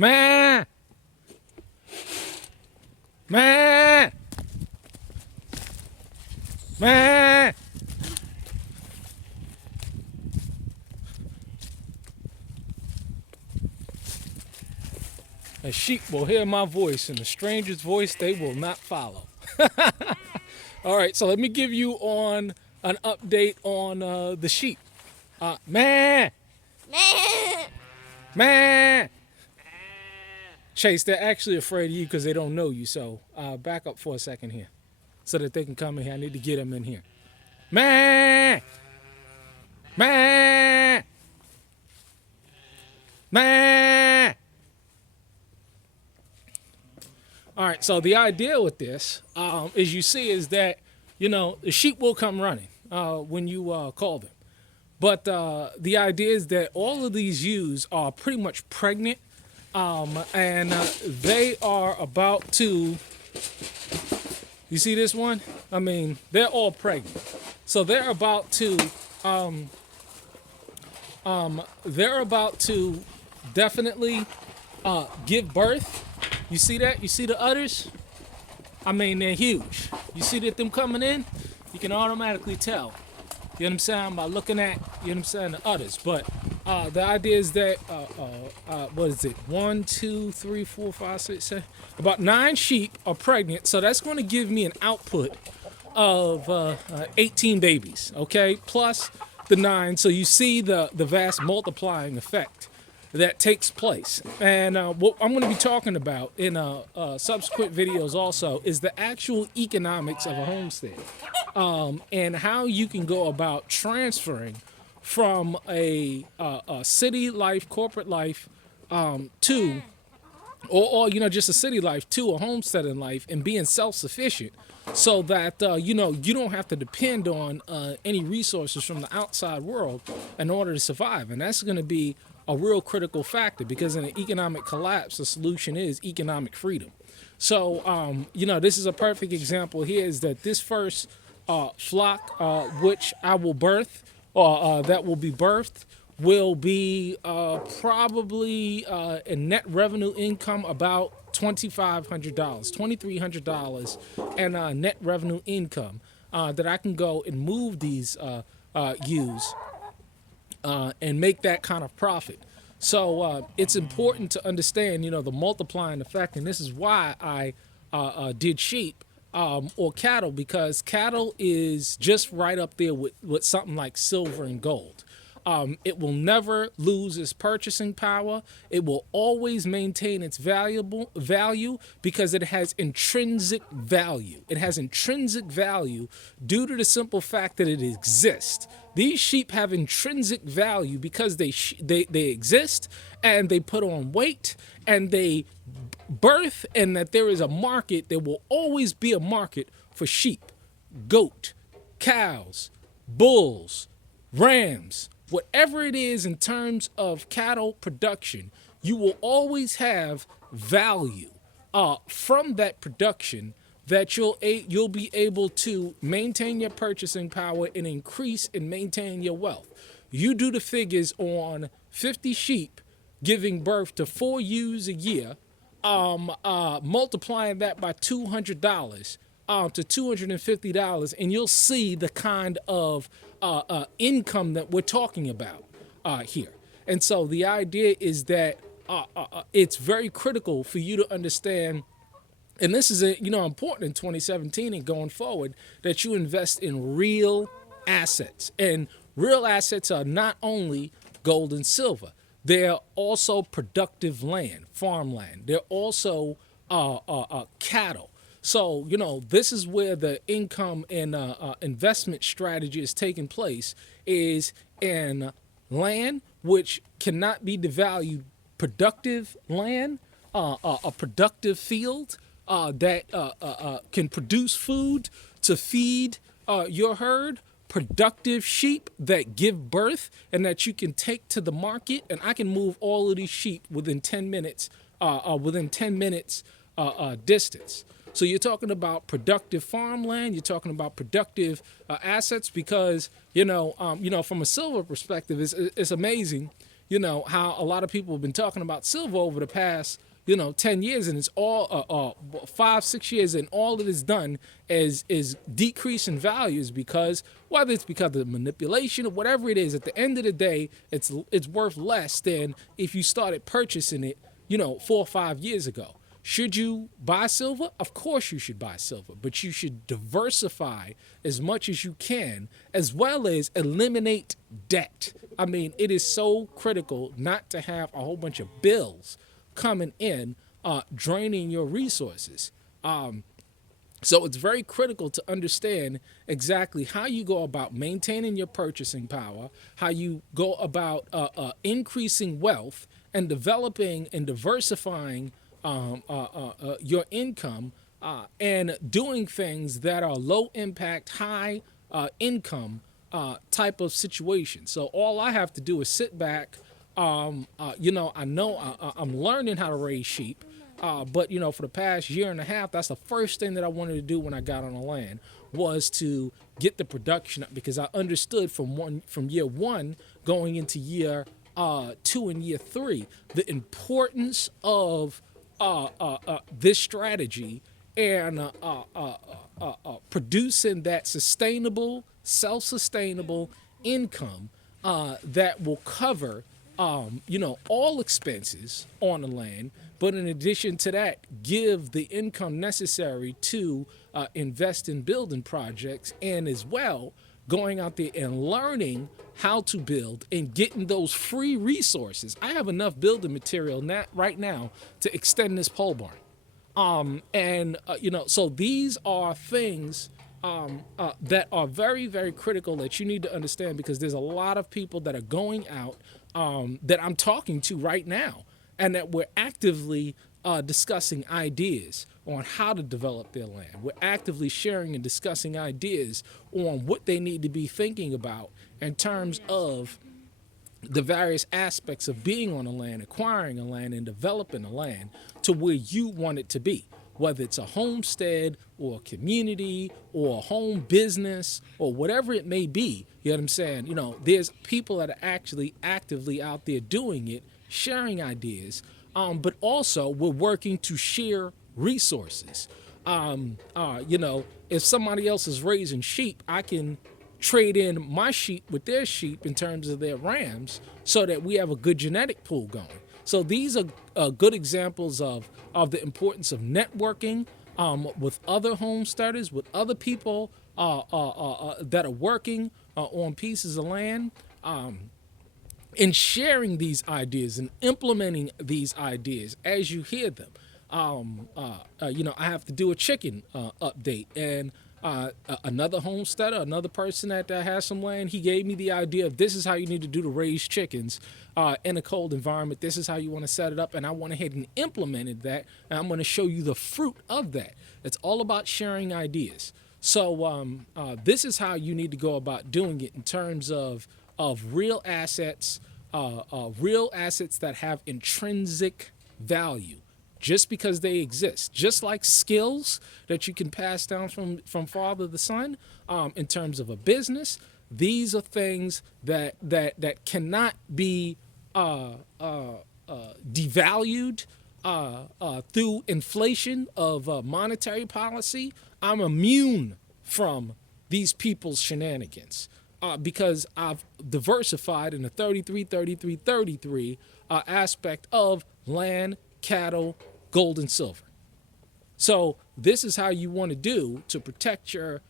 Man, man, man. A sheep will hear my voice, and a stranger's voice they will not follow. All right, so let me give you on an update on the sheep. Man, Man. man. Chase, they're actually afraid of you because they don't know you. So back up for a second here so that they can come in here. I need to get them in here. Man, man, man. All right, so the idea with this, as you see, is that, the sheep will come running when you call them. But the idea is that all of these ewes are pretty much pregnant, and they are about to, you see this one? I mean, they're all pregnant. So they're about to definitely give birth. You see that? You see the udders? I mean, they're huge. You see that them coming in? You can automatically tell. You know what I'm saying? By looking at, the udders. But the idea is that, what is it? 1, 2, 3, 4, 5, 6, 7. About 9 sheep are pregnant. So that's going to give me an output of 18 babies, okay? Plus the 9. So you see the vast multiplying effect that takes place. And what I'm going to be talking about in subsequent videos also is the actual economics of a homestead, and how you can go about transferring from a city life, corporate life, to, or just a city life to a homesteading life, and being self-sufficient, so that you don't have to depend on any resources from the outside world in order to survive. And that's going to be a real critical factor, because in an economic collapse, the solution is economic freedom. So, this is a perfect example here, is that this first flock, which I will birth, or that will be birthed, will be probably a net revenue income about $2,500, $2,300, and net revenue income that I can go and move these ewes and make that kind of profit. So it's important to understand, the multiplying effect, and this is why I did sheep or cattle, because cattle is just right up there with something like silver and gold. It will never lose its purchasing power. It will always maintain its value because it has intrinsic value. It has intrinsic value due to the simple fact that it exists. These sheep have intrinsic value because they exist, and they put on weight, and they birth, and that there is a market. There will always be a market for sheep, goat, cows, bulls, rams. Whatever it is in terms of cattle production, you will always have value from that production, that you'll be able to maintain your purchasing power and increase and maintain your wealth. You do the figures on 50 sheep giving birth to 4 ewes a year, multiplying that by $200 to $250, and you'll see the kind of income that we're talking about here. And so the idea is that it's very critical for you to understand, and this is important in 2017 and going forward, that you invest in real assets. And real assets are not only gold and silver. They're also productive land, farmland. They're also cattle. So, this is where the income and investment strategy is taking place, is in land which cannot be devalued, productive land, a productive field that can produce food to feed your herd, productive sheep that give birth and that you can take to the market. And I can move all of these sheep within 10 minutes, distance. So you're talking about productive farmland. You're talking about productive assets, because from a silver perspective, it's amazing. how a lot of people have been talking about silver over the past 10 years, and it's all 5-6 years, and all it has done is decrease in values, because whether it's because of manipulation or whatever it is, at the end of the day, it's worth less than if you started purchasing it 4 or 5 years ago. Should you buy silver? Of course you should buy silver, but you should diversify as much as you can, as well as eliminate debt. I mean, it is so critical not to have a whole bunch of bills coming in, draining your resources. So it's very critical to understand exactly how you go about maintaining your purchasing power, how you go about increasing wealth and developing and diversifying your income, and doing things that are low impact, high income type of situation. So all I have to do is sit back. I know I'm learning how to raise sheep, but for the past year and a half, that's the first thing that I wanted to do when I got on the land, was to get the production up, because I understood from year one going into year 2 and year 3 the importance of this strategy, and producing that sustainable, self-sustainable income that will cover all expenses on the land, but in addition to that, give the income necessary to invest in building projects, and as well going out there and learning how to build and getting those free resources. I have enough building material right now to extend this pole barn. So these are things that are very, very critical that you need to understand, because there's a lot of people that are going out that I'm talking to right now, and that we're actively discussing ideas on how to develop their land. We're actively sharing and discussing ideas on what they need to be thinking about in terms of the various aspects of being on a land, acquiring a land, and developing a land to where you want it to be. Whether it's a homestead or a community or a home business or whatever it may be, you know what I'm saying? There's people that are actually actively out there doing it, sharing ideas, but also we're working to share resources. If somebody else is raising sheep, I can trade in my sheep with their sheep in terms of their rams, so that we have a good genetic pool going. So these are good examples of the importance of networking with other homesteaders, with other people that are working on pieces of land, and sharing these ideas and implementing these ideas as you hear them. I have to do a chicken update, and another homesteader, another person that has some land, he gave me the idea of this is how you need to do to raise chickens in a cold environment. This is how you want to set it up, and I went ahead and implemented that, and I'm going to show you the fruit of that. It's all about sharing ideas. So this is how you need to go about doing it in terms of real assets that have intrinsic value, just because they exist, just like skills that you can pass down from father to son. In terms of a business, these are things that cannot be devalued through inflation of monetary policy. I'm immune from these people's shenanigans because I've diversified in the 33 aspect of land, cattle, gold, and silver. So this is how you want to do to protect your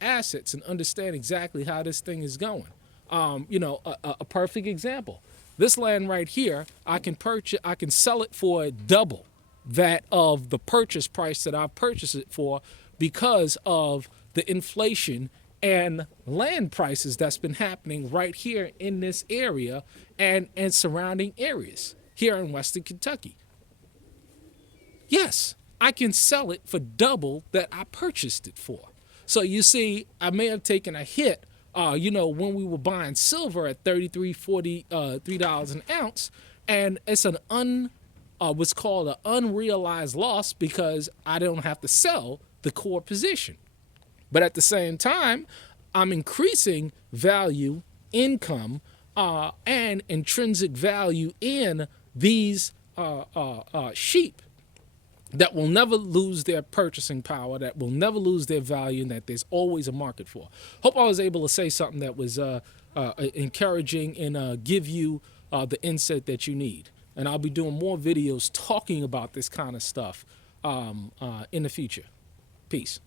assets and understand exactly how this thing is going. A perfect example. This land right here, I can sell it for double that of the purchase price that I purchased it for, because of the inflation and land prices that's been happening right here in this area and surrounding areas here in Western Kentucky. Yes, I can sell it for double that I purchased it for. So you see, I may have taken a hit, when we were buying silver at $33 an ounce, and it's what's called an unrealized loss, because I don't have to sell the core position. But at the same time, I'm increasing value, income, and intrinsic value in these sheep that will never lose their purchasing power, that will never lose their value, and that there's always a market for. Hope I was able to say something that was encouraging and give you the insight that you need. And I'll be doing more videos talking about this kind of stuff in the future. Peace.